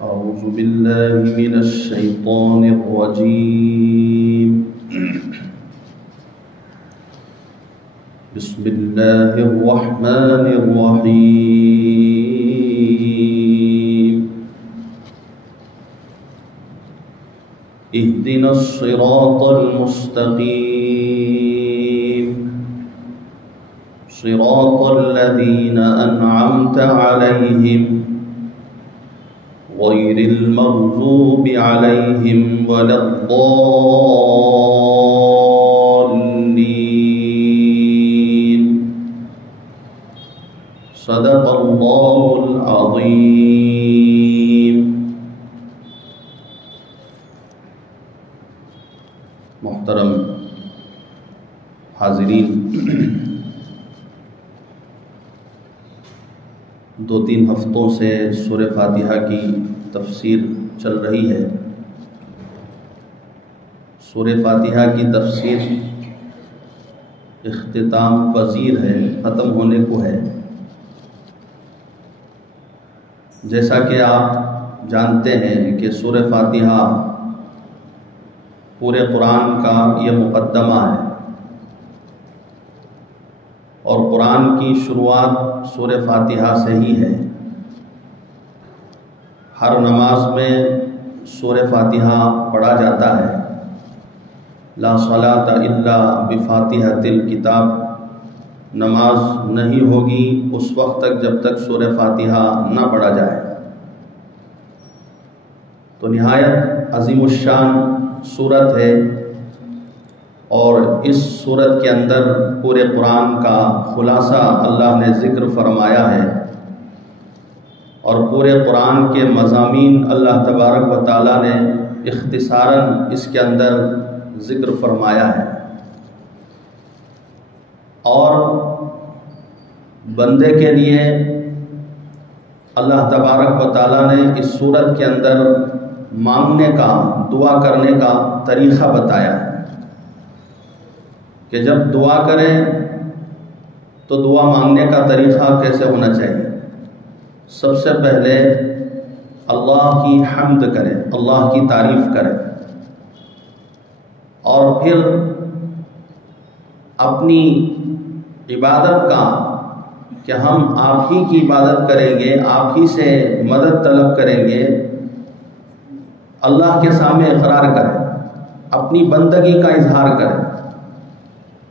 أعوذ بالله من الشيطان الرجيم. بسم الله الرحمن الرحيم. اهدنا الصراط المستقيم صراط الذين أنعمت عليهم غير المغضوب عليهم ولا الضالين. صدق الله العظيم. محترم حاضرین، 2-3 ہفتوں سے سورہ فاتحہ کی تفسیر چل رہی ہے. سورہ فاتحہ کی تفسیر اختتام پذیر ہے، ختم ہونے کو ہے. جیسا کہ آپ جانتے ہیں کہ سورہ فاتحہ پورے قرآن کا یہ مقدمہ ہے، اور قرآن کی شروعات سورہ فاتحہ سے ہی ہے. ہر نماز میں سورہ فاتحہ پڑھا جاتا ہے. لا صلاۃ الا بفاتحۃ الکتاب، نماز نہیں ہوگی اس وقت تک جب تک سورہ فاتحہ نہ پڑھا جائے. تو نہایت عظیم الشان سورت ہے، اور اس سورت کے اندر پورے قرآن کا خلاصہ اللہ نے ذکر فرمایا ہے، اور پورے قرآن کے مضامین اللہ تبارک و تعالیٰ نے اختصاراً اس کے اندر ذکر فرمایا ہے. اور بندے کے لیے اللہ تبارک و تعالیٰ نے اس سورت کے اندر مانگنے کا، دعا کرنے کا طریقہ بتایا ہے کہ جب دعا کریں تو دعا مانگنے کا طریقہ کیسے ہونا چاہیے. سب سے پہلے اللہ کی حمد کریں، اللہ کی تعریف کریں، اور پھر اپنی عبادت کا کہ ہم آپ ہی کی عبادت کریں گے، آپ ہی سے مدد طلب کریں گے، اللہ کے سامنے اقرار کریں، اپنی بندگی کا اظہار کریں،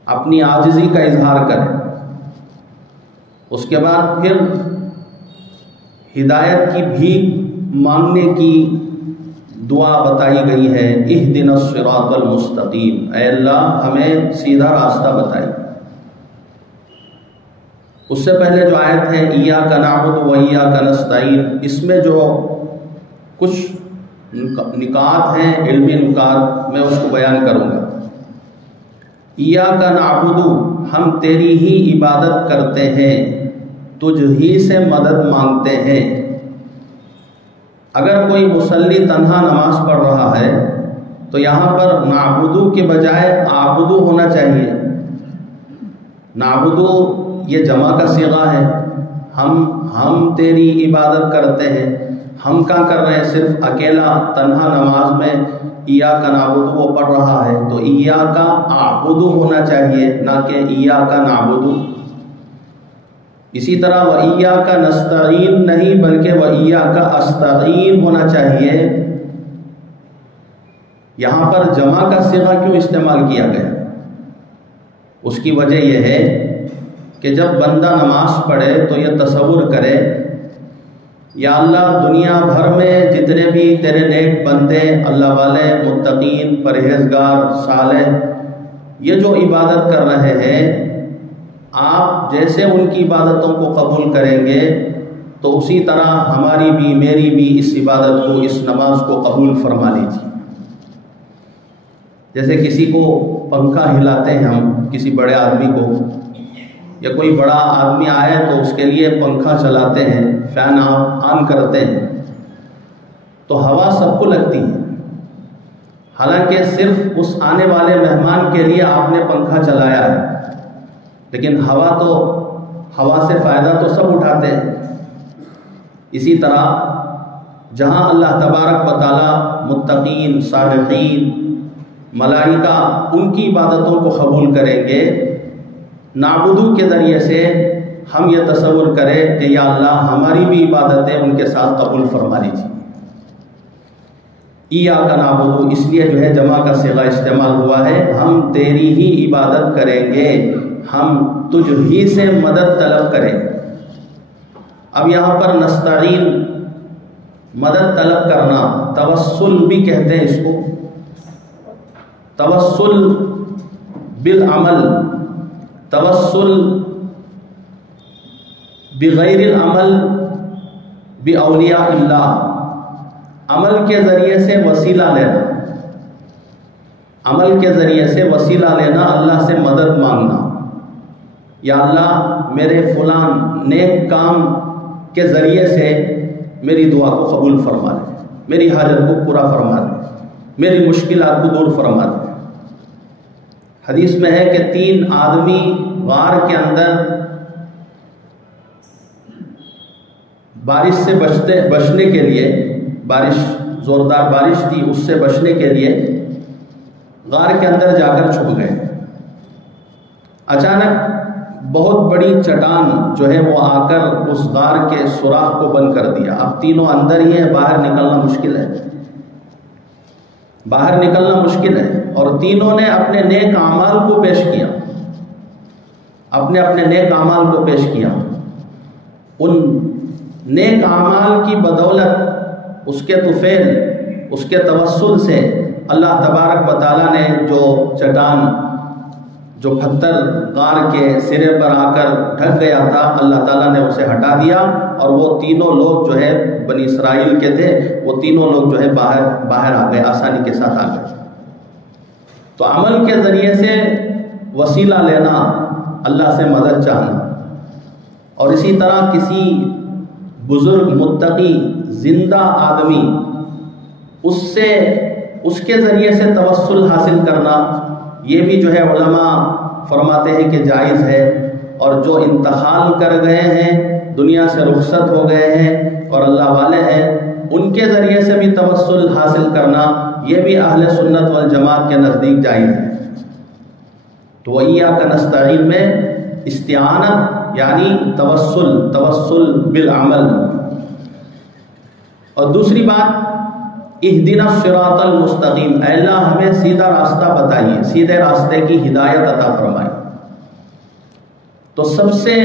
اپنی عاجزی کا اظہار کریں. اس کے بعد پھر ہدایت کی بھیک مانگنے کی دعا بتائی گئی ہے. اہدنا الصراط المستقیم، اے اللہ ہمیں سیدھا راستہ بتائیے. اس سے پہلے جو آیت ہے ایاک نعبد و ایاک نستعین، اس میں جو کچھ نکات ہیں، علمی نکات، میں اس کو بیان کروں گا. ایاک نعبد، ہم تیری ہی عبادت کرتے ہیں، تجھ ہی سے مدد مانگتے ہیں. اگر کوئی مصلی تنہا نماز پڑھ رہا ہے تو یہاں پر نعبدو کے بجائے عابدو ہونا چاہیے. نعبدو یہ جمع کا صیغہ ہے. ہم تیری عبادت کرتے ہیں. ہم کیا کر رہے ہیں؟ صرف اکیلا تنہا نماز میں ایاک نعبد وہ پڑھ رہا ہے، تو ایاک اعبد ہونا چاہیے، نہ کہ ایاک نعبد. اسی طرح وَإِيَّاكَ نَسْتَعِينُ نہیں، بلکہ وَإِيَّاكَ أَسْتَعِينُ ہونا چاہیے. یہاں پر جمع کا صیغہ کیوں استعمال کیا گیا؟ اس کی وجہ یہ ہے کہ جب بندہ نماز پڑھے تو یہ تصور کرے، یا اللہ دنیا بھر میں جتنے بھی تیرے نیک بندے، اللہ والے، متقین، پرہیزگار، صالح، یہ جو عبادت کر رہے ہیں، آپ جیسے ان کی عبادتوں کو قبول کریں گے تو اسی طرح ہماری بھی، میری بھی اس عبادت کو، اس نماز کو قبول فرما لیجیے. جیسے کسی کو پنکھا ہلاتے ہیں ہم، کسی بڑے آدمی کو، یا کوئی بڑا آدمی آئے تو اس کے لیے پنکھا چلاتے ہیں، فین آن کرتے ہیں، تو ہوا سب کو لگتی ہے. حالانکہ صرف اس آنے والے مہمان کے لیے آپ نے پنکھا چلایا ہے، لیکن ہوا سے فائدہ تو سب اٹھاتے ہیں. اسی طرح جہاں اللہ تبارک و تعالی متقین، صالحین، ملائکہ ان کی عبادتوں کو قبول کریں گے، نعبدو کے ذریعے سے ہم یہ تصور کریں کہ یا اللہ ہماری بھی عبادتیں ان کے ساتھ قبول فرما لیجیے۔ ایاک نعبدو اس لیے جو ہے جمع کا صیغہ استعمال ہوا ہے، ہم تیری ہی عبادت کریں گے، ہم تجھ ہی سے مدد طلب کریں۔ اب یہاں پر نستعین، مدد طلب کرنا، توسل بھی کہتے ہیں اس کو، توسل بالعمل، توسل بغیر العمل باولیاء اللہ، عمل کے ذریعے سے وسیلہ لینا، عمل کے ذریعے سے وسیلہ لینا، اللہ سے مدد مانگنا، یا اللہ میرے فلان نیک کام کے ذریعے سے میری دعا کو قبول فرما دے، میری حاجت کو پورا فرما دے، میری مشکلات کو دور فرما دے۔ حدیث میں ہے کہ 3 آدمی غار کے اندر بارش سے بچنے کے لیے، بارش زوردار بارش تھی، اس سے بچنے کے لیے غار کے اندر جا کر چھپ گئے۔ اچانک بہت بڑی چٹان جو ہے وہ آ کر اس غار کے سوراخ کو بند کر دیا۔ اب تینوں اندر ہی ہیں، باہر نکلنا مشکل ہے، باہر نکلنا مشکل ہے، اور تینوں نے اپنے نیک اعمال کو پیش کیا، اپنے نیک اعمال کو پیش کیا۔ ان نیک اعمال کی بدولت، اس کے طفیل، اس کے توسل سے اللہ تبارک و تعالیٰ نے جو چٹان، جو پتھر غار کے سرے پر آ کر ڈھک گیا تھا، اللہ تعالیٰ نے اسے ہٹا دیا، اور وہ تینوں لوگ جو ہے بنی اسرائیل کے تھے، وہ تینوں لوگ جو ہے باہر آ گئے، آسانی کے ساتھ آ گئے۔ تو عمل کے ذریعے سے وسیلہ لینا، اللہ سے مدد چاہنا، اور اسی طرح کسی بزرگ متقی زندہ آدمی، اس کے ذریعے سے توسل حاصل کرنا، یہ بھی جو ہے علماء فرماتے ہیں کہ جائز ہے۔ اور جو انتقال کر گئے ہیں، دنیا سے رخصت ہو گئے ہیں اور اللہ والے ہیں، ان کے ذریعے سے بھی توسل حاصل کرنا، یہ بھی اہل سنت والجماعت کے نزدیک جائز ہے۔ تو وَإِيَّاكَ نَسْتَعِينُ میں استعانت یعنی توسل بالعمل۔ اور دوسری بات، اہدنا الصراط المستقیم، اے اللہ ہمیں سیدھا راستہ بتائیے، سیدھے راستے کی ہدایت عطا فرمائیے۔ تو سب سے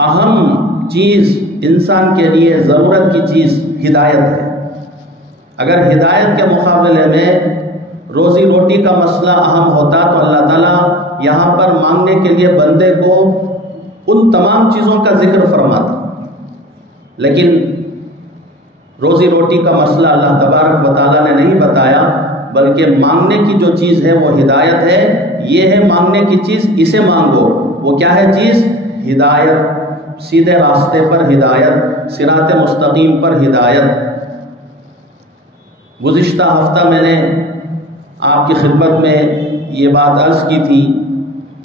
اہم چیز انسان کے لیے ضرورت کی چیز ہدایت ہے۔ اگر ہدایت کے مقابلے میں روزی روٹی کا مسئلہ اہم ہوتا تو اللہ تعالیٰ یہاں پر مانگنے کے لیے بندے کو ان تمام چیزوں کا ذکر فرماتا، لیکن روزی روٹی کا مسئلہ اللہ تبارک و تعالیٰ نے نہیں بتایا، بلکہ مانگنے کی جو چیز ہے وہ ہدایت ہے۔ یہ ہے مانگنے کی چیز، اسے مانگو۔ وہ کیا ہے چیز؟ ہدایت، سیدھے راستے پر ہدایت، صراط مستقیم پر ہدایت۔ گزشتہ ہفتہ میں نے آپ کی خدمت میں یہ بات عرض کی تھی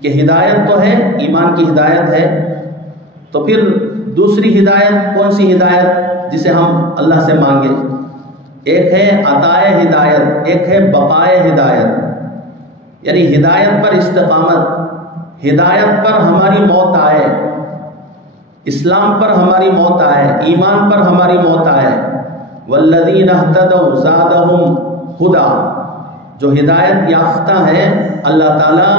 کہ ہدایت تو ہے، ایمان کی ہدایت ہے، تو پھر دوسری ہدایت کون سی ہدایت جسے ہم اللہ سے مانگے؟ ایک ہے عطائے ہدایت، ایک ہے بقائے ہدایت، یعنی ہدایت پر استقامت، ہدایت پر ہماری موت آئے، اسلام پر ہماری موت آئے، ایمان پر ہماری موت آئے۔ والذین اہتدوا زادہم ہدی، جو ہدایت یافتہ ہیں، اللہ تعالیٰ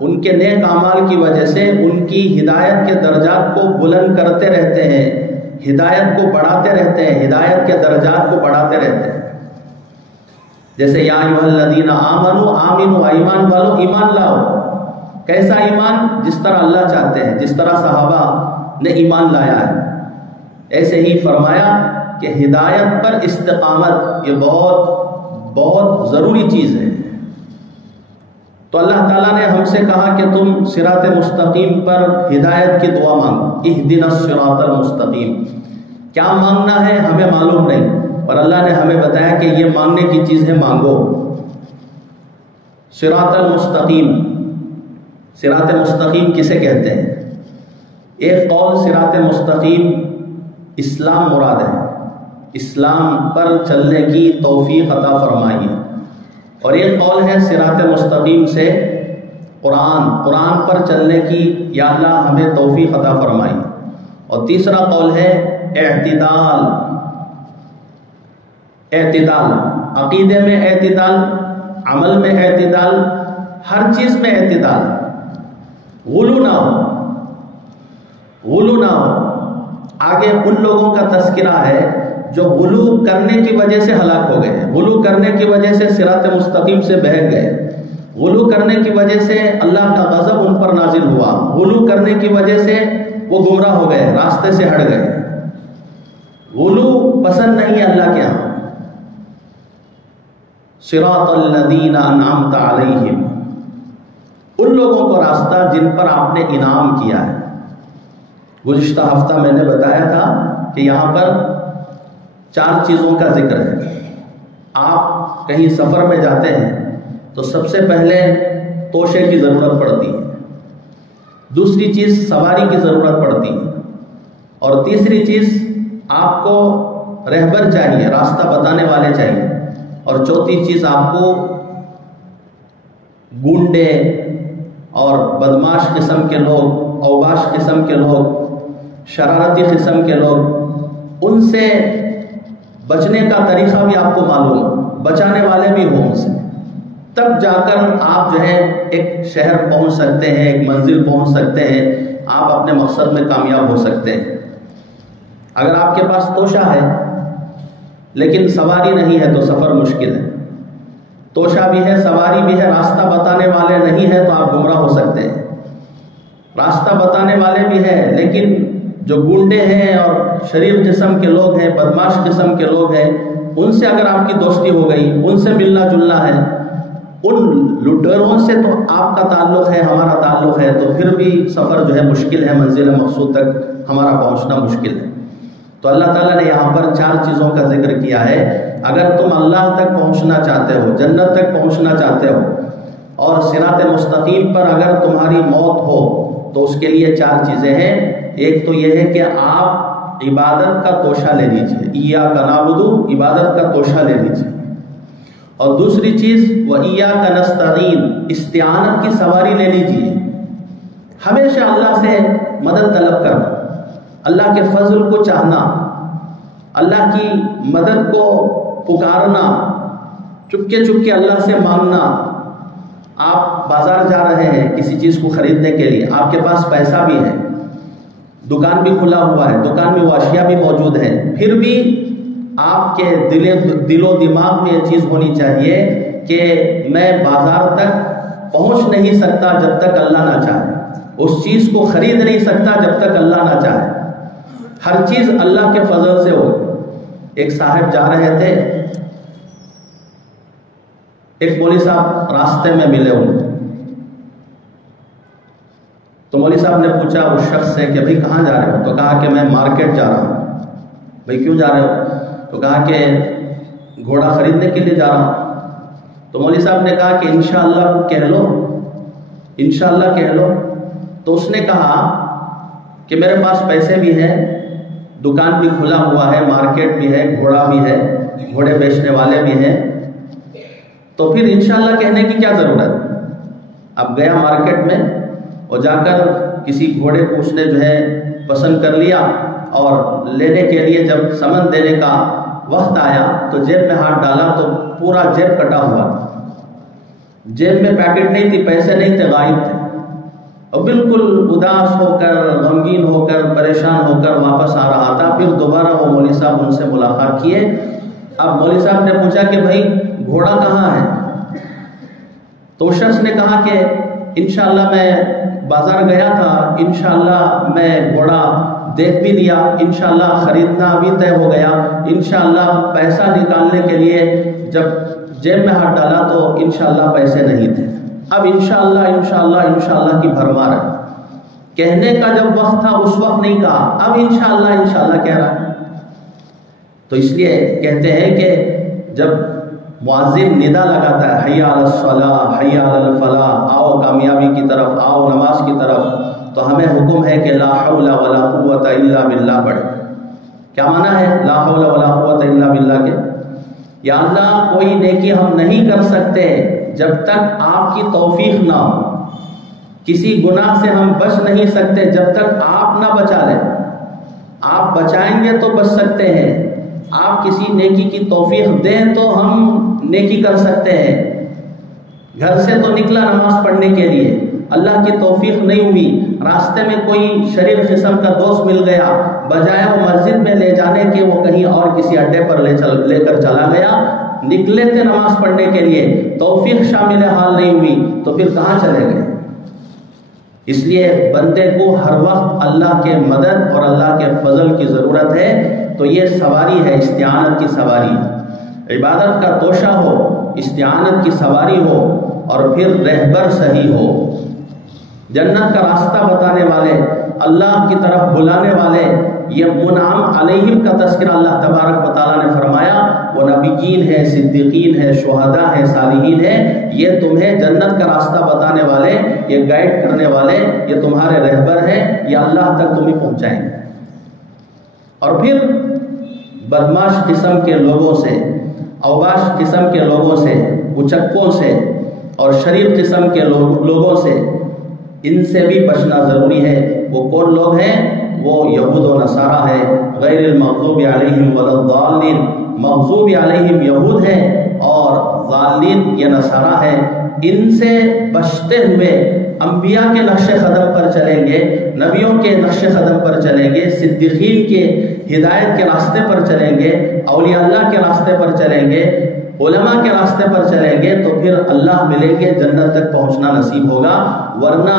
ان کے نیک اعمال کی وجہ سے ان کی ہدایت کے درجات کو بلند کرتے رہتے ہیں، ہدایت کو بڑھاتے رہتے ہیں، ہدایت کے درجات کو بڑھاتے رہتے ہیں۔ جیسے یا ایھا الذین آمنوا آمنوا، ایمان والو ایمان لاؤ۔ کیسا ایمان؟ جس طرح اللہ چاہتے ہیں، جس طرح صحابہ نے ایمان لایا ہے، ایسے ہی فرمایا کہ ہدایت پر استقامت یہ بہت ضروری چیز ہے۔ تو اللہ تعالیٰ نے ہم سے کہا کہ تم صراط مستقیم پر ہدایت کی دعا مانگو، اہدنا الصراط المستقیم۔ کیا مانگنا ہے ہمیں معلوم نہیں، اور اللہ نے ہمیں بتایا کہ یہ مانگنے کی چیز ہے، مانگو۔ صراط المستقیم، صراط مستقیم کسے کہتے ہیں؟ ایک قول صراط مستقیم اسلام مراد ہے، اسلام پر چلنے کی توفیق عطا فرمائیے۔ اور ایک قول ہے صراط مستقیم سے قرآن پر چلنے کی، یا اللہ ہمیں توفیق عطا فرمائیے۔ اور تیسرا قول ہے اعتدال، عقیدے میں اعتدال، عمل میں اعتدال، ہر چیز میں اعتدال، غلو نہ ہو۔ آگے ان لوگوں کا تذکرہ ہے جو غلو کرنے کی وجہ سے ہلاک ہو گئے، غلو کرنے کی وجہ سے صراط مستقیم سے بہک گئے، غلو کرنے کی وجہ سے اللہ کا غضب ان پر نازل ہوا، غلو کرنے کی وجہ سے وہ گمراہ ہو گئے، راستے سے ہٹ گئے۔ غلو پسند نہیں ہے اللہ کے ہاں۔ صراط الذین انعمت علیہم، ان لوگوں کو راستہ جن پر آپ نے انعام کیا ہے۔ گزشتہ ہفتہ میں نے بتایا تھا کہ یہاں پر 4 چیزوں کا ذکر ہے۔ آپ کہیں سفر میں جاتے ہیں تو سب سے پہلے توشے کی ضرورت پڑتی ہے، دوسری چیز سواری کی ضرورت پڑتی ہے، اور تیسری چیز آپ کو رہبر چاہیے، راستہ بتانے والے چاہیے، اور چوتھی چیز آپ کو گونڈے اور بدماش قسم کے لوگ، اوباش قسم کے لوگ، شرارتی قسم کے لوگ، ان سے بچنے کا طریقہ بھی آپ کو معلوم ہو، بچانے والے بھی ہوں ان سے، تب جا کر آپ جو ہے ایک شہر پہنچ سکتے ہیں، ایک منزل پہنچ سکتے ہیں، آپ اپنے مقصد میں کامیاب ہو سکتے ہیں۔ اگر آپ کے پاس توشہ ہے لیکن سواری نہیں ہے تو سفر مشکل ہے۔ توشہ بھی ہے، سواری بھی ہے، راستہ بتانے والے نہیں ہے تو آپ گمراہ ہو سکتے ہیں۔ راستہ بتانے والے بھی ہیں لیکن جو گونڈے ہیں اور شریر قسم کے لوگ ہیں، بدماش قسم کے لوگ ہیں، ان سے اگر آپ کی دوستی ہو گئی، ان سے ملنا جلنا ہے، ان لٹیروں سے تو آپ کا تعلق ہے، ہمارا تعلق ہے، تو پھر بھی سفر جو ہے مشکل ہے، منزل مقصود تک ہمارا پہنچنا مشکل ہے۔ تو اللہ تعالیٰ نے یہاں پر 4 چیزوں کا ذکر کیا ہے۔ اگر تم اللہ تک پہنچنا چاہتے ہو، جنت تک پہنچنا چاہتے ہو، اور صراط مستقیم پر اگر تمہاری موت ہو تو اس کے لیے 4 چیزیں ہیں۔ ایک تو یہ ہے کہ آپ عبادت کا توشہ لے لیجئے، ایاک نعبد، عبادت کا توشہ لے لیجئے، اور دوسری چیز وَإِيَّاكَ نَسْتَعِينُ، استعانت کی سواری لے لیجئے۔ ہمیشہ اللہ سے مدد طلب کرنا، اللہ کے فضل کو چاہنا، اللہ کی مدد کو پکارنا، چپکے چپکے اللہ سے مانگنا۔ آپ بازار جا رہے ہیں کسی چیز کو خریدنے کے لیے، آپ کے پاس پیسہ بھی ہے، دکان بھی کھلا ہوا ہے، دکان میں وہ اشیاء بھی موجود ہیں، پھر بھی آپ کے دل و دماغ میں یہ چیز ہونی چاہیے کہ میں بازار تک پہنچ نہیں سکتا جب تک اللہ نہ چاہے، اس چیز کو خرید نہیں سکتا جب تک اللہ نہ چاہے، ہر چیز اللہ کے فضل سے ہو۔ ایک صاحب جا رہے تھے، ایک مولوی صاحب راستے میں ملے ان، تو مولوی صاحب نے پوچھا اس شخص سے کہ بھئی کہاں جا رہے ہو؟ تو کہا کہ میں مارکیٹ جا رہا ہوں۔ بھئی کیوں جا رہے ہو؟ تو کہا کہ گھوڑا خریدنے کے لیے جا رہا ہوں۔ تو مولوی صاحب نے کہا کہ انشاءاللہ کہہ لو، انشاءاللہ کہہ لو۔ تو اس نے کہا کہ میرے پاس پیسے بھی ہیں، دکان بھی کھلا ہوا ہے، مارکیٹ بھی ہے، گھوڑا بھی ہے، گھوڑے بیچنے والے بھی ہیں، تو پھر انشاءاللہ کہنے کی کیا ضرورت؟ اب گیا مارکیٹ میں اور جا کر کسی گھوڑے کو اس نے جو ہے پسند کر لیا، اور لینے کے لیے جب سمن دینے کا وقت آیا تو جیب میں ہاتھ ڈالا تو پورا جیب کٹا ہوا تھا، جیب میں پیکٹ نہیں تھی، پیسے نہیں تھے، غائب تھے، اور بالکل اداس ہو کر، غمگین ہو کر، پریشان ہو کر واپس آ رہا تھا۔ پھر دوبارہ وہ مولوی صاحب ان سے ملاقات کیے۔ اب مولوی صاحب نے پوچھا کہ بھائی گھوڑا کہاں ہے؟ تو اس شخص نے کہا کہ انشاءاللہ میں بازار گیا تھا، انشاءاللہ میں گھوڑا دیکھ بھی لیا، انشاءاللہ خریدنا بھی طے ہو گیا، انشاءاللہ پیسہ نکالنے کے لیے جب جیب میں ہاتھ ڈالا تو انشاءاللہ پیسے نہیں تھے۔ اب انشاءاللہ انشاءاللہ انشاءاللہ کی بھرمار ہے، کہنے کا جب وقت تھا اس وقت نہیں کہا، اب انشاءاللہ انشاءاللہ کہہ رہا ہے۔ تو اس لیے کہتے ہیں کہ جب مؤذن ندا لگاتا ہے حی علی الصلاۃ حی علی الفلاح، آؤ کامیابی کی طرف، آؤ نماز کی طرف، تو ہمیں حکم ہے کہ لا حول ولا قوت الا باللہ پڑھیں۔ کیا معنی ہے لا حول ولا قوت یا اللہ کوئی نیکی ہم نہیں کر سکتے جب تک آپ کی توفیق نہ ہو، کسی گناہ سے ہم بچ نہیں سکتے جب تک آپ نہ بچا لیں، آپ بچائیں گے تو بچ سکتے ہیں، آپ کسی نیکی کی توفیق دیں تو ہم نیکی کر سکتے ہیں۔ گھر سے تو نکلا نماز پڑھنے کے لیے، اللہ کی توفیق نہیں ہوئی، راستے میں کوئی شریر قسم کا دوست مل گیا، بجائے وہ مسجد میں لے جانے کے وہ کہیں اور کسی اڈے پر لے کر چلا گیا، نکلے تھے نماز پڑھنے کے لیے، توفیق شامل حال نہیں ہوئی تو پھر کہاں چلے گئے؟ اس لیے بندے کو ہر وقت اللہ کے مدد اور اللہ کے فضل کی ضرورت ہے۔ تو یہ سواری ہے، استعانت کی سواری، عبادت کا توشہ ہو، استعانت کی سواری ہو، اور پھر رہبر صحیح ہو، جنت کا راستہ بتانے والے، اللہ کی طرف بلانے والے۔ یہ منعم علیہم کا تذکرہ اللہ تبارک و تعالیٰ نے فرمایا، وہ نبیین ہیں، صدیقین ہیں، شہداء ہیں، صالحین ہیں، یہ تمہیں جنت کا راستہ بتانے والے، یہ گائیڈ کرنے والے، یہ تمہارے رہبر ہیں، یہ اللہ تک تمہیں پہنچائیں گے۔ اور پھر بدماش قسم کے لوگوں سے، اوباش قسم کے لوگوں سے، اچکوں سے اور شریر قسم کے لوگوں سے، ان سے بھی بچنا ضروری ہے۔ وہ کون لوگ ہیں؟ وہ یہود و نصارہ ہے، غیر المغضوب علیہم ولا الضالین، مغضوب علیہم یہود ہیں اور ضالین یہ نصارہ ہیں۔ ان سے بچتے ہوئے انبیاء کے نقش قدم پر چلیں گے، نبیوں کے نقش قدم پر چلیں گے، صدیقین کے ہدایت کے راستے پر چلیں گے، اولیاء اللہ کے راستے پر چلیں گے، علماء کے راستے پر چلیں گے، تو پھر اللہ ملیں گے، جنت تک پہنچنا نصیب ہوگا۔ ورنہ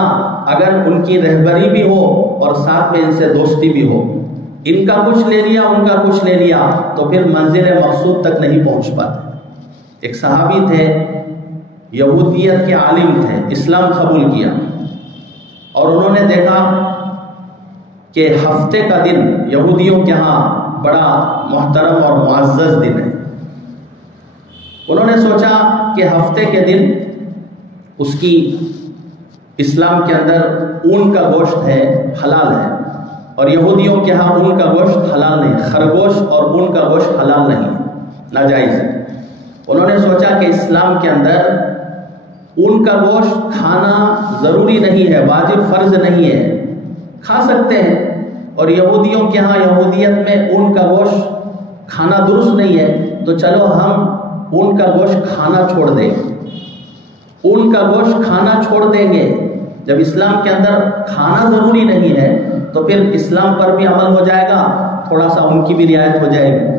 اگر ان کی رہبری بھی ہو اور ساتھ میں ان سے دوستی بھی ہو، ان کا کچھ لے لیا ان کا کچھ لے لیا، تو پھر منزل مقصود تک نہیں پہنچ پاتے۔ ایک صحابی تھے، یہودیت کے عالم تھے، اسلام قبول کیا، اور انہوں نے دیکھا کہ ہفتے کا دن یہودیوں کے ہاں بڑا محترم اور معزز دن ہے۔ انہوں نے سوچا کہ ہفتے کے دن اس کی اسلام کے اندر اون کا گوشت ہے، حلال ہے، اور یہودیوں کے ہاں اون کا گوشت حلال نہیں، خرگوش اور اون کا گوشت حلال نہیں، ناجائز ہے۔ انہوں نے سوچا کہ اسلام کے اندر اون کا گوشت کھانا ضروری نہیں ہے، واجب فرض نہیں ہے، کھا سکتے ہیں، اور یہودیوں کے ہاں یہودیت میں اون کا گوشت کھانا درست نہیں ہے، تو چلو ہم اون کا گوشت کھانا چھوڑ دیں گے، اون کا گوشت کھانا چھوڑ دیں گے۔ جب اسلام کے اندر کھانا ضروری نہیں ہے تو پھر اسلام پر بھی عمل ہو جائے گا، تھوڑا سا ان کی بھی رعایت ہو جائے گی۔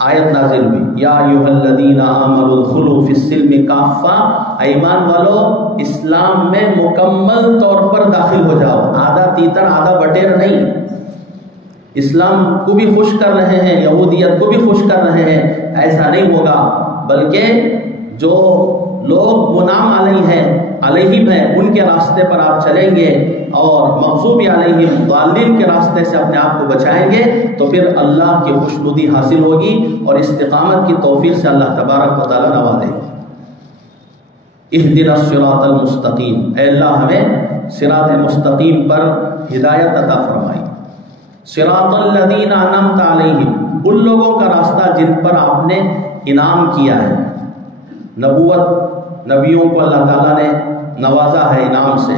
آیت نازل ہوئی، یا ایھا الذین آمنوا ادخلوا فی السلم کافہ، ایمان والو اسلام میں مکمل طور پر داخل ہو جاؤ، آدھا تیتر آدھا بٹیر نہیں۔ اسلام کو بھی خوش کر رہے ہیں، یہودیت کو بھی خوش کر رہے ہیں، ایسا نہیں ہوگا، بلکہ جو لوگ منعم علیہم ہیں ان کے راستے پر آپ چلیں گے، اور مغضوب علیہم ضالین کے راستے سے اپنے آپ کو بچائیں گے، تو پھر اللہ کی خوشنودی حاصل ہوگی اور استقامت کی توفیق سے اللہ تبارک و تعالیٰ نوازے گا۔ اہدنا الصراط المستقیم، اے اللہ ہمیں صراط مستقیم پر ہدایت عطا فرمائی۔ صراط الذین انعمت علیہم، ان لوگوں کا راستہ جن پر آپ نے انعام کیا ہے۔ نبوت، نبیوں کو اللہ تعالیٰ نے نوازا ہے انعام سے،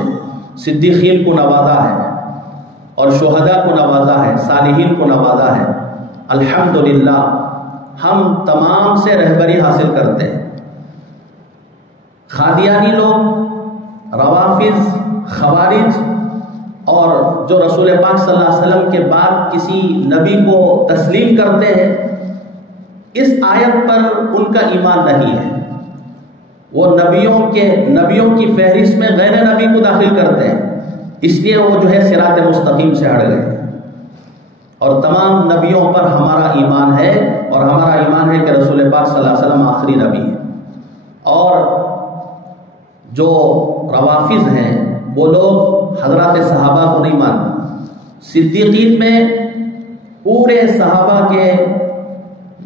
صدیقین کو نوازا ہے، اور شہداء کو نوازا ہے، صالحین کو نوازا ہے۔ الحمدللہ ہم تمام سے رہبری حاصل کرتے ہیں۔ قادیانی لوگ، روافض، خوارج، اور جو رسول پاک صلی اللہ علیہ وسلم کے بعد کسی نبی کو تسلیم کرتے ہیں، اس آیت پر ان کا ایمان نہیں ہے۔ وہ نبیوں کی فہرست میں غیر نبی کو داخل کرتے ہیں، اس لیے وہ جو ہے صراط مستقیم سے ہٹ گئے۔ اور تمام نبیوں پر ہمارا ایمان ہے، اور ہمارا ایمان ہے کہ رسول پاک صلی اللہ علیہ وسلم آخری نبی ہے۔ اور جو روافض ہیں وہ لوگ حضرات صحابہ کو نہیں مانتے۔ صدیقین میں پورے صحابہ کے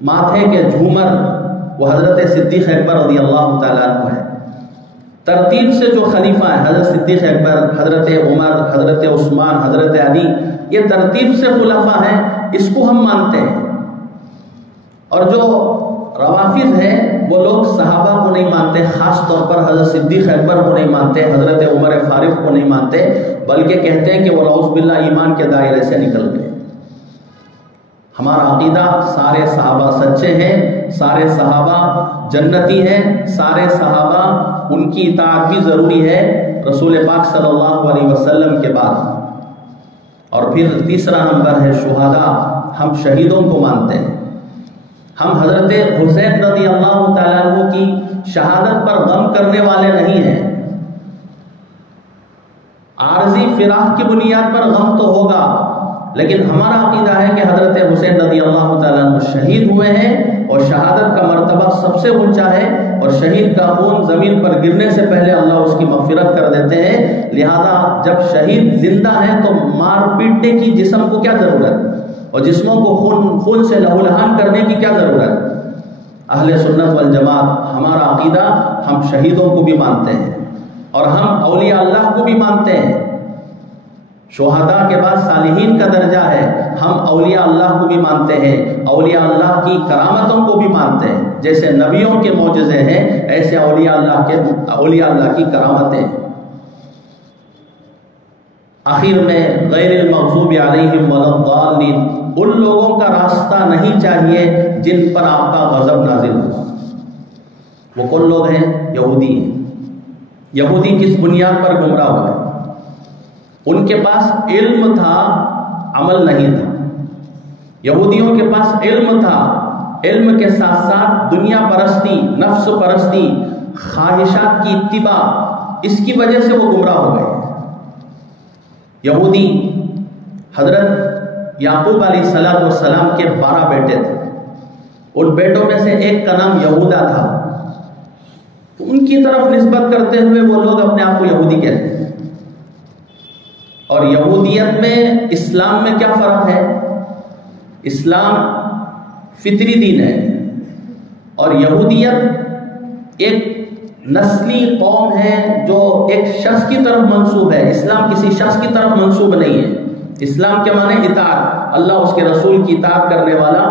ماتھے کے جھومر وہ حضرت صدیق اکبر رضی اللہ تعالیٰ عنہ ہے۔ ترتیب سے جو خلیفہ ہیں، حضرت صدیق اکبر، حضرت عمر، حضرت عثمان، حضرت علی، یہ ترتیب سے خلفاء ہیں، اس کو ہم مانتے ہیں۔ اور جو روافض ہیں وہ لوگ صحابہ کو نہیں مانتے، خاص طور پر حضرت صدیق اکبر کو نہیں مانتے، حضرت عمر فاروق کو نہیں مانتے، بلکہ کہتے ہیں کہ وہ نعوذ باللہ ایمان کے دائرے سے نکل گئے۔ ہمارا عقیدہ سارے صحابہ سچے ہیں، سارے صحابہ جنتی ہیں، سارے صحابہ ان کی اطاعت بھی ضروری ہے رسول پاک صلی اللہ علیہ وسلم کے بعد۔ اور پھر تیسرا نمبر ہے شہداء، ہم شہیدوں کو مانتے ہیں۔ ہم حضرت حسین رضی اللہ تعالیٰ عنہ کی شہادت پر غم کرنے والے نہیں ہیں۔ عارضی فراق کی بنیاد پر غم تو ہوگا، لیکن ہمارا عقیدہ ہے کہ حضرت حسین رضی اللہ تعالیٰ عنہ شہید ہوئے ہیں اور شہادت کا مرتبہ سب سے اونچا ہے، اور شہید کا خون زمین پر گرنے سے پہلے اللہ اس کی مغفرت کر دیتے ہیں۔ لہذا جب شہید زندہ ہے تو مار پیٹنے کی جسم کو کیا ضرورت، اور جسموں کو خون سے لہو لہان کرنے کی کیا ضرورت۔ اہل سنت والجماعت ہمارا عقیدہ، ہم شہیدوں کو بھی مانتے ہیں اور ہم اولیاء اللہ کو بھی مانتے ہیں۔ شہداء کے بعد صالحین کا درجہ ہے، ہم اولیاء اللہ کو بھی مانتے ہیں، اولیاء اللہ کی کرامتوں کو بھی مانتے ہیں۔ جیسے نبیوں کے معجزے ہیں ایسے اولیاء اللہ کی کرامتیں۔ آخر میں غیر المغضوب علیہم ولا الضالین، ان لوگوں کا راستہ نہیں چاہیے جن پر آپ کا غضب نازل ہوا۔ وہ کون لوگ ہیں؟ یہودی ہیں۔ یہودی کس بنیاد پر گمراہ ہوئے؟ ان کے پاس علم تھا، عمل نہیں تھا۔ یہودیوں کے پاس علم تھا، علم کے ساتھ ساتھ دنیا پرستی، نفس پرستی، خواہشات کی اتباع، اس کی وجہ سے وہ گمراہ ہو گئے۔ یہودی حضرت یعقوب علیہ السلام کے 12 بیٹے تھے، ان بیٹوں میں سے ایک کا نام یہودا تھا۔ ان کی طرف نسبت کرتے ہوئے وہ لوگ اپنے آپ کو یہودی کہتے ہیں۔ اور یہودیت میں اسلام میں کیا فرق ہے؟ اسلام فطری دین ہے، اور یہودیت ایک نسلی قوم ہے جو ایک شخص کی طرف منسوب ہے۔ اسلام کسی شخص کی طرف منسوب نہیں ہے۔ اسلام کے معنی اطاعت، اللہ اس کے رسول کی اطاعت کرنے والا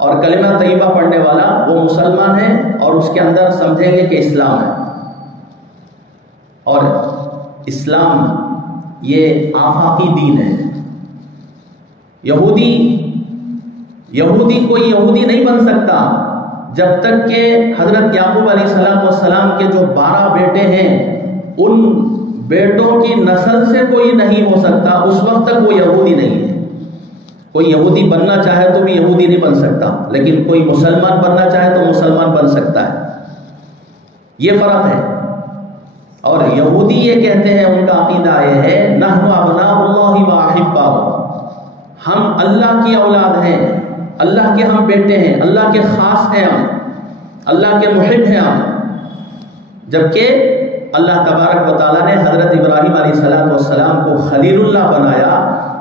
اور کلمہ طیبہ پڑھنے والا وہ مسلمان ہے، اور اس کے اندر سمجھیں گے کہ اسلام ہے۔ اور اسلام یہ آفاقی دین ہے۔ یہودی کوئی یہودی نہیں بن سکتا جب تک کہ حضرت یعقوب علیہ السلام کے جو 12 بیٹے ہیں ان بیٹوں کی نسل سے کوئی نہیں ہو سکتا، اس وقت تک وہ یہودی نہیں ہے۔ کوئی یہودی بننا چاہے تو بھی یہودی نہیں بن سکتا، لیکن کوئی مسلمان بننا چاہے تو مسلمان بن سکتا ہے۔ یہ فرق ہے۔ اور یہودی یہ کہتے ہیں، ان کا عقیدہ یہ ہے، نحن ابناء اللہ و احباؤہ، ہم اللہ کی اولاد ہیں، اللہ کے ہم بیٹے ہیں، اللہ کے خاص ہیں، ہم اللہ کے محب ہیں ہم۔ جبکہ اللہ تبارک و تعالیٰ نے حضرت ابراہیم علیہ السلام کو خلیل اللہ بنایا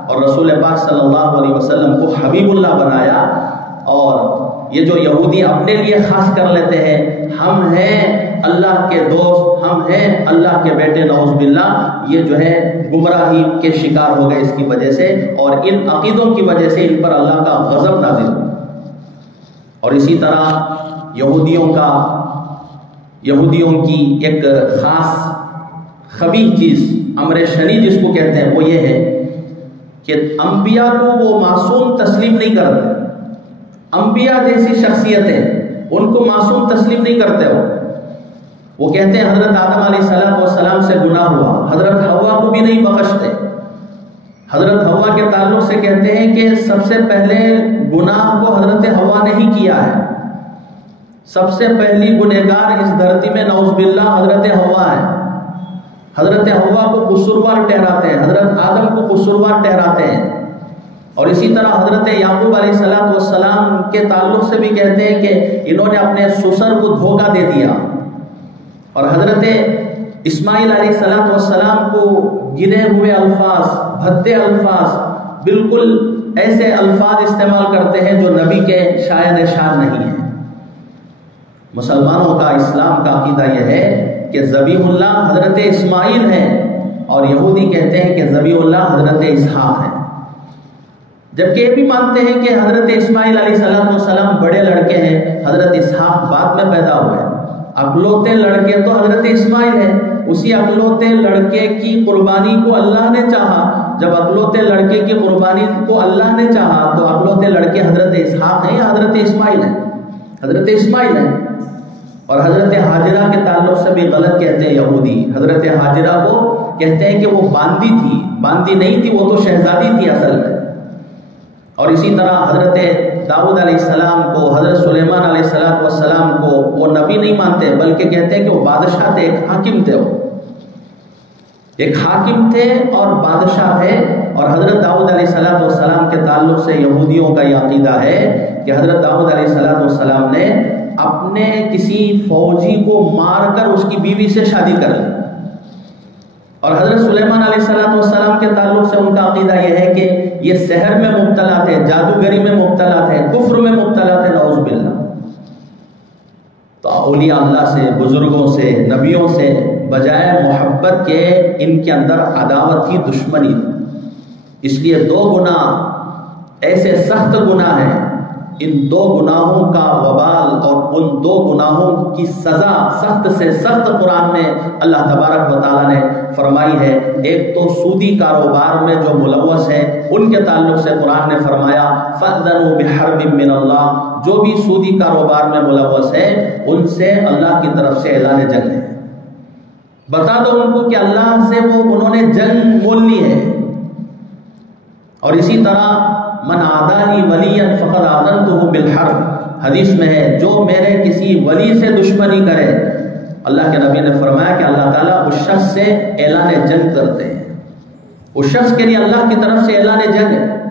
اور رسول پاک صلی اللہ علیہ وسلم کو حبیب اللہ بنایا۔ اور یہ جو یہودی اپنے لیے خاص کر لیتے ہیں، ہم ہیں اللہ کے دوست، ہم ہیں اللہ کے بیٹے، نعوذ باللہ، یہ جو ہے گمراہی کے شکار ہو گئے اس کی وجہ سے، اور ان عقیدوں کی وجہ سے ان پر اللہ کا غضب نازل ہوا۔ اور اسی طرح یہودیوں کی ایک خاص خبیث چیز، امر شنی جس کو کہتے ہیں، وہ یہ ہے کہ انبیاء کو وہ معصوم تسلیم نہیں کرتے۔ انبیاء جیسی شخصیتیں ان کو معصوم تسلیم نہیں کرتے ہو۔ وہ کہتے ہیں حضرت آدم علیہ السلام سے گناہ ہوا، حضرت حوا کو بھی نہیں بخشتے۔ حضرت حوا کے تعلق سے کہتے ہیں کہ سب سے پہلے گناہ کو حضرت حوا نے ہی کیا ہے، سب سے پہلی گنہگار اس دھرتی میں نعوذ باللہ حضرت حوا ہے۔ حضرت حوا کو قصوروار ٹھہراتے ہیں، حضرت آدم کو قصوروار ٹھہراتے ہیں۔ اور اسی طرح حضرت یعقوب علیہ السلام کے تعلق سے بھی کہتے ہیں کہ انہوں نے اپنے سسر کو دھوکہ دے دیا۔ اور حضرت اسماعیل علیہ السلام کو گرے ہوئے الفاظ، بھدے الفاظ، بالکل ایسے الفاظ استعمال کرتے ہیں جو نبی کے شایان شان نہیں ہیں۔ مسلمانوں کا، اسلام کا عقیدہ یہ ہے کہ ذبیح اللہ حضرت اسماعیل ہیں، اور یہودی کہتے ہیں کہ ذبیح اللہ حضرت اسحاق ہیں۔ جبکہ یہ بھی مانتے ہیں کہ حضرت اسماعیل علیہ السلام بڑے لڑکے ہیں، حضرت اسحاق بعد میں پیدا ہوئے۔ اکلوتے لڑکے تو حضرت اسماعیل ہیں، اسی اکلوتے لڑکے کی قربانی کو اللہ نے چاہا۔ جب اکلوتے لڑکے کی قربانی کو اللہ نے چاہا تو اکلوتے لڑکے حضرت اسحاق ہیں یا حضرت اسماعیل ہیں؟ حضرت اسماعیل ہیں۔ اور حضرت حاجرہ کے تعلق سے بھی غلط کہتے ہیں یہودی، حضرت حاجرہ کو کہتے ہیں کہ وہ باندی تھی، باندی نہیں تھی، وہ تو شہزادی تھی اصل میں۔ اور اسی طرح حضرت داؤد علیہ السلام کو، حضرت سلیمان علیہ السلام کو وہ نبی نہیں مانتے، بلکہ کہتے ہیں کہ وہ بادشاہ تھے، ایک حاکم تھے، وہ ایک حاکم تھے اور بادشاہ تھے۔ اور حضرت داؤد علیہ السلام کے تعلق سے یہودیوں کا یہ عقیدہ ہے کہ حضرت داؤد علیہ السلام نے اپنے کسی فوجی کو مار کر اس کی بیوی سے شادی کر لی۔ اور حضرت سلیمان علیہ السلام کے تعلق سے ان کا عقیدہ یہ ہے کہ یہ سحر میں مبتلا تھے، جادوگری میں مبتلا تھے، کفر میں مبتلا تھے، نعوذ باللہ۔ تو اولیاء اللہ سے، بزرگوں سے، نبیوں سے بجائے محبت کے ان کے اندر عداوت کی، دشمنی تھی۔ اس لیے دو گناہ ایسے سخت گناہ ہیں، ان دو گناہوں کا وبال اور ان دو گناہوں کی سزا سخت سے سخت قرآن میں اللہ تبارک و تعالیٰ نے فرمائی ہے۔ ایک تو سودی کاروبار میں جو ملوث ہیں ان کے تعلق سے قرآن نے فرمایا فَأْذَنُوا بِحَرْبٍ مِّنَ اللَّهِ، جو بھی سودی کاروبار میں ملوث ہیں ان سے اللہ کی طرف سے اعلان جنگ ہے۔ بتا دو ان کو کہ اللہ سے انہوں نے جنگ مول لی ہے۔ اور اسی طرح من عادانی ولیا فقد آذنتہ بالحرب، حدیث میں ہے جو میرے کسی ولی سے دشمنی کرے، اللہ کے نبی نے فرمایا کہ اللہ تعالیٰ اس شخص سے اعلان جنگ کرتے ہیں، اس شخص کے لیے اللہ کی طرف سے اعلان جنگ ہے۔